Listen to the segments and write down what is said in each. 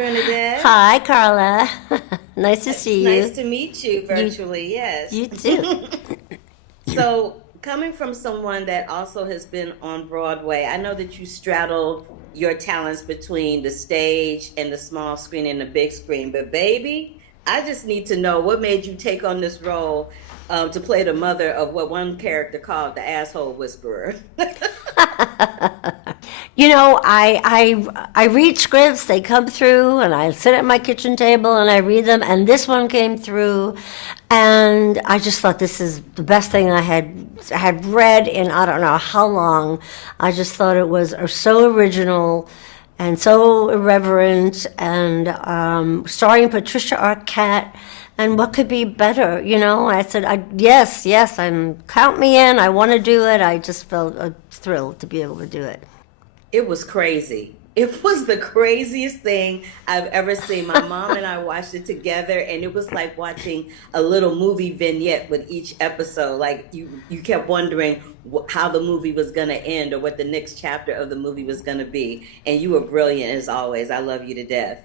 Bernadette. Hi, Carla. Nice to see you. Nice to meet you virtually, yes. You too. So, coming from someone that also has been on Broadway, I know that you straddle your talents between the stage and the small screen and the big screen. But, baby, I just need to know what made you take on this role to play the mother of what one character called the asshole whisperer. I read scripts. They come through, and I sit at my kitchen table and I read them. And this one came through, and I just thought this is the best thing I had read in I don't know how long. I just thought it was so original and so irreverent, and starring Patricia Arquette. And what could be better, I said, yes, count me in. I want to do it. I just felt thrilled to be able to do it. It was crazy. It was the craziest thing I've ever seen. My mom and I watched it together, and it was like watching a little movie vignette with each episode. Like you kept wondering how the movie was going to end or what the next chapter of the movie was going to be. And you were brilliant as always. I love you to death.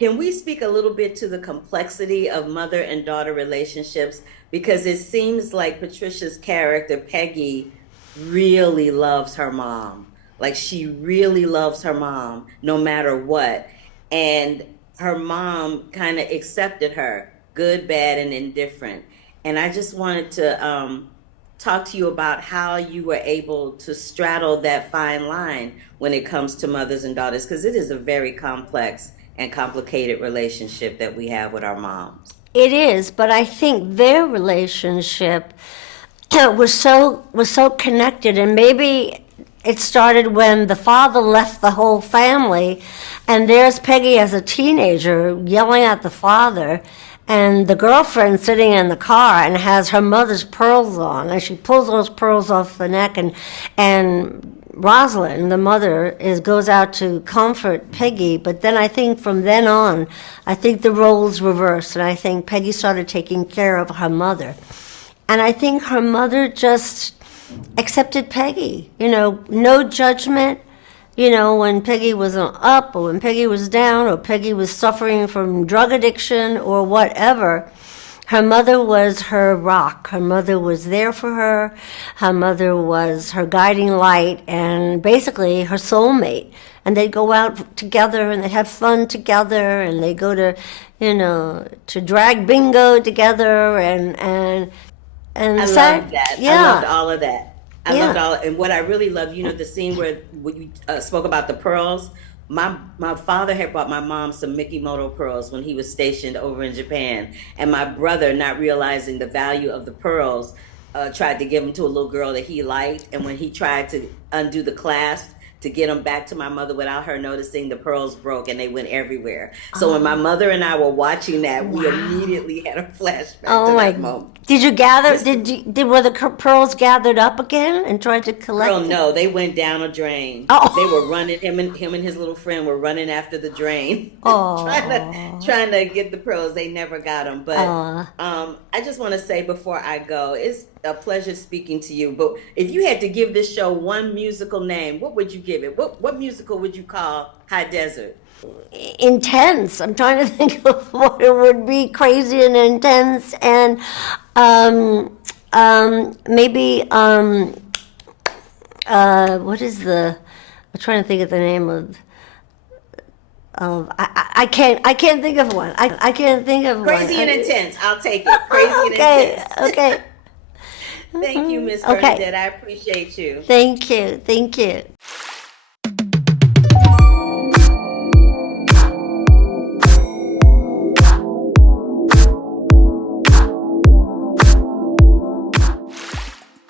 Can we speak a little bit to the complexity of mother and daughter relationships? Because it seems like Patricia's character, Peggy, really loves her mom. Like she really loves her mom no matter what. And her mom kind of accepted her, good, bad, and indifferent. And I just wanted to talk to you about how you were able to straddle that fine line when it comes to mothers and daughters, because it is a very complex and complicated relationship that we have with our moms. It is, but I think their relationship was so connected, and maybe it started when the father left the whole family, and there's Peggy as a teenager yelling at the father, and the girlfriend sitting in the car and has her mother's pearls on, and she pulls those pearls off the neck, and Rosalind, the mother, goes out to comfort Peggy, but then I think from then on, I think the roles reversed, and I think Peggy started taking care of her mother. And I think her mother just accepted Peggy, no judgment, when Peggy was up or when Peggy was down or Peggy was suffering from drug addiction or whatever. Her mother was her rock. Her mother was there for her. Her mother was her guiding light and basically her soulmate. And they'd go out together and they'd have fun together and they'd go to drag bingo together and I so, loved that. yeah. I loved all of that. I Yeah. loved all, and what I really loved, the scene where you spoke about the pearls. My father had bought my mom some Mikimoto pearls when he was stationed over in Japan, and my brother, not realizing the value of the pearls, tried to give them to a little girl that he liked, and when he tried to undo the clasp to get them back to my mother without her noticing, the pearls broke and they went everywhere. So when my mother and I were watching that, we immediately had a flashback to that moment. Did you gather? Were the pearls gathered up again and tried to collect? Girl, no, they went down a drain. Oh. They were running. Him and his little friend were running after the drain, Oh. trying to get the pearls. They never got them. But I just want to say before I go, it's a pleasure speaking to you. But if you had to give this show one musical name, what would you give it? What musical would you call High Desert? Intense. I'm trying to think of what it would be. Crazy and intense, and maybe what is the? I'm trying to think of the name of. I can't think of one. I can't think of Crazy one. and Intense. I'll take it. Crazy and Intense. Okay. Thank you, Miss Okay. Bernadette. I appreciate you. Thank you.